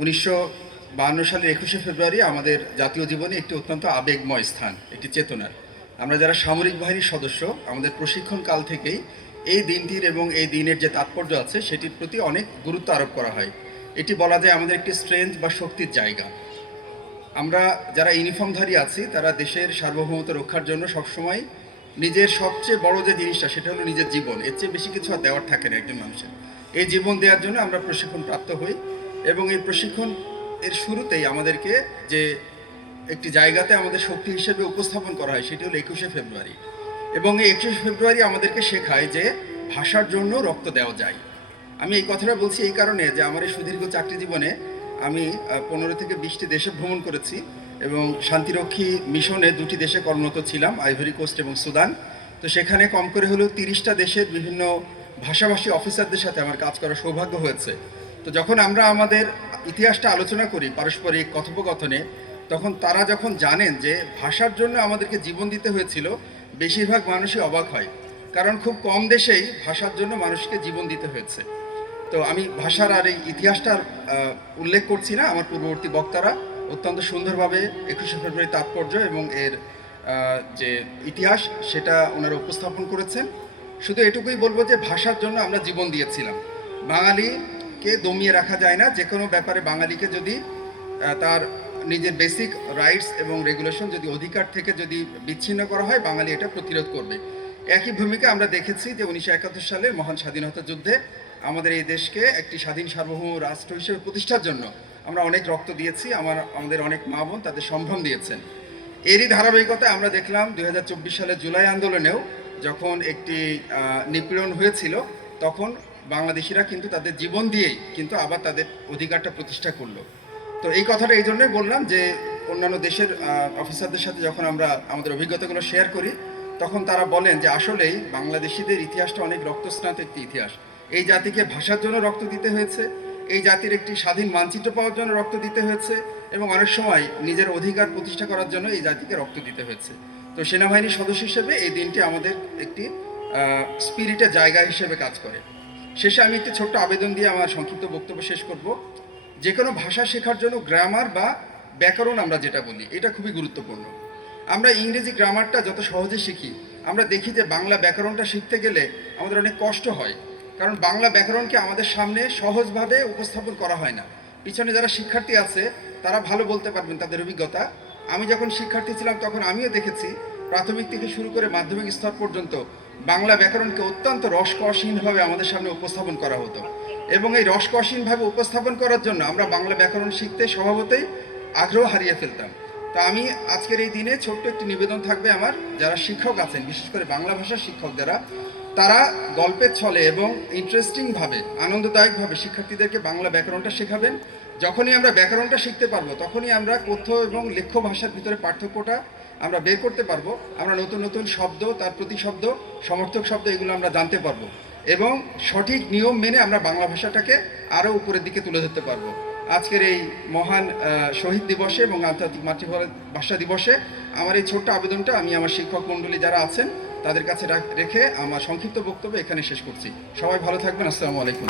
1952 সালের 21শে ফেব্রুয়ারি আমাদের জাতীয় জীবনে একটি অত্যন্ত আবেগময় স্থান, একটি চেতনার। আমরা যারা সামরিক বাহিনীর সদস্য, আমাদের প্রশিক্ষণ কাল থেকেই এই দিনটির এবং এই দিনের যে তাৎপর্য আছে সেটির প্রতি অনেক গুরুত্ব আরোপ করা হয়। এটি বলা যায় আমাদের একটি স্ট্রেংথ বা শক্তির জায়গা। আমরা যারা ইউনিফর্মধারী আছি তারা দেশের সার্বভৌমত্ব রক্ষার জন্য সবসময় নিজের সবচেয়ে বড় যে জিনিসটা সেটা হলো নিজের জীবন। এর চেয়ে বেশি কিছু আর দেওয়ার থাকে না একজন মানুষের। এই জীবন দেওয়ার জন্য আমরা প্রশিক্ষণ প্রাপ্ত হই এবং এই প্রশিক্ষণ এর শুরুতেই আমাদেরকে যে একটি জায়গাতে আমাদের শক্তি হিসেবে উপস্থাপন করা হয় সেটি হলো 21শে ফেব্রুয়ারি। এবং এই 21শে ফেব্রুয়ারি আমাদেরকে শেখায় যে ভাষার জন্য রক্ত দেওয়া যায়। আমি এই কথাটা বলছি এই কারণে যে আমার এই সুদীর্ঘ চাকরি জীবনে আমি 15 থেকে 20টি দেশে ভ্রমণ করেছি এবং শান্তিরক্ষী মিশনে 2টি দেশে কর্মরত ছিলাম, আইভরি কোস্ট এবং সুদান। তো সেখানে কম করে হলেও 30টা দেশের বিভিন্ন ভাষাভাষী অফিসারদের সাথে আমার কাজ করার সৌভাগ্য হয়েছে। তো যখন আমরা আমাদের ইতিহাসটা আলোচনা করি পারস্পরিক কথোপকথনে, তখন তারা যখন জানেন যে ভাষার জন্য আমাদেরকে জীবন দিতে হয়েছিল, বেশিরভাগ মানুষই অবাক হয়। কারণ খুব কম দেশেই ভাষার জন্য মানুষকে জীবন দিতে হয়েছে। তো আমি ভাষার আর এই ইতিহাসটার উল্লেখ করছি না, আমার পূর্ববর্তী বক্তারা অত্যন্ত সুন্দরভাবে 21শে ফেব্রুয়ারি তাৎপর্য এবং এর যে ইতিহাস সেটা ওনারা উপস্থাপন করেছেন। শুধু এটুকুই বলবো যে ভাষার জন্য আমরা জীবন দিয়েছিলাম। বাঙালিকে দমিয়ে রাখা যায় না। যে কোনো ব্যাপারে বাঙালিকে যদি তার নিজের বেসিক রাইটস এবং রেগুলেশন যদি অধিকার থেকে যদি বিচ্ছিন্ন করা হয়, বাঙালি এটা প্রতিরোধ করবে। একই ভূমিকা আমরা দেখেছি যে 1971 সালের মহান স্বাধীনতা যুদ্ধে আমাদের এই দেশকে একটি স্বাধীন সার্বভৌম রাষ্ট্র হিসেবে প্রতিষ্ঠার জন্য আমরা অনেক রক্ত দিয়েছি। আমাদের অনেক মা বোন তাদের সম্ভ্রম দিয়েছেন। এরই ধারাবাহিকতায় আমরা দেখলাম 2024 সালের জুলাই আন্দোলনেও যখন একটি নিপীড়ন হয়েছিল, তখন বাংলাদেশিরা কিন্তু তাদের জীবন দিয়েই কিন্তু আবার তাদের অধিকারটা প্রতিষ্ঠা করলো। তো এই কথাটা এই জন্যই বললাম যে অন্যান্য দেশের অফিসারদের সাথে যখন আমরা আমাদের অভিজ্ঞতাগুলো শেয়ার করি, তখন তারা বলেন যে আসলেই বাংলাদেশিদের ইতিহাসটা অনেক রক্তস্নাত একটি ইতিহাস। এই জাতিকে ভাষার জন্য রক্ত দিতে হয়েছে, এই জাতির একটি স্বাধীন মানচিত্র পাওয়ার জন্য রক্ত দিতে হয়েছে এবং অনেক সময় নিজের অধিকার প্রতিষ্ঠা করার জন্য এই জাতিকে রক্ত দিতে হয়েছে। তো সেনাবাহিনীর সদস্য হিসেবে এই দিনটি আমাদের একটি স্পিরিটের জায়গা হিসেবে কাজ করে। শেষে আমি একটি ছোট্ট আবেদন দিয়ে আমার সংক্ষিপ্ত বক্তব্য শেষ করব। যে কোনো ভাষা শেখার জন্য গ্রামার বা ব্যাকরণ আমরা যেটা বলি, এটা খুবই গুরুত্বপূর্ণ। আমরা ইংরেজি গ্রামারটা যত সহজে শিখি, আমরা দেখি যে বাংলা ব্যাকরণটা শিখতে গেলে আমাদের অনেক কষ্ট হয়। কারণ বাংলা ব্যাকরণকে আমাদের সামনে সহজভাবে উপস্থাপন করা হয় না। পিছনে যারা শিক্ষার্থী আছে তারা ভালো বলতে পারবেন তাদের অভিজ্ঞতা। আমি যখন শিক্ষার্থী ছিলাম তখন আমিও দেখেছি প্রাথমিক থেকে শুরু করে মাধ্যমিক স্তর পর্যন্ত বাংলা ব্যাকরণকে অত্যন্ত রসকসহীনভাবে আমাদের সামনে উপস্থাপন করা হতো এবং এই রসকসহীনভাবে উপস্থাপন করার জন্য আমরা বাংলা ব্যাকরণ শিখতে স্বভাবতই আগ্রহ হারিয়ে ফেলতাম। তা আমি আজকের এই দিনে ছোট্ট একটি নিবেদন থাকবে আমার, যারা শিক্ষক আছেন, বিশেষ করে বাংলা ভাষার শিক্ষক যারা, তারা গল্পের ছলে এবং ইন্টারেস্টিংভাবে আনন্দদায়কভাবে শিক্ষার্থীদেরকে বাংলা ব্যাকরণটা শেখাবেন। যখনই আমরা ব্যাকরণটা শিখতে পারবো তখনই আমরা কথ্য এবং লেখ্য ভাষার ভিতরে পার্থক্যটা আমরা বের করতে পারবো। আমরা নতুন নতুন শব্দ, তার প্রতিশব্দ, সমর্থক শব্দ এগুলো আমরা জানতে পারবো এবং সঠিক নিয়ম মেনে আমরা বাংলা ভাষাটাকে আরও উপরের দিকে তুলে ধরতে পারবো। আজকের এই মহান শহীদ দিবসে এবং আন্তর্জাতিক মাতৃভাষা দিবসে আমার এই ছোট্ট আবেদনটা আমি আমার শিক্ষক মণ্ডলী যারা আছেন তাদের কাছে রেখে আমার সংক্ষিপ্ত বক্তব্য এখানে শেষ করছি। সবাই ভালো থাকবেন। আসসালামু আলাইকুম।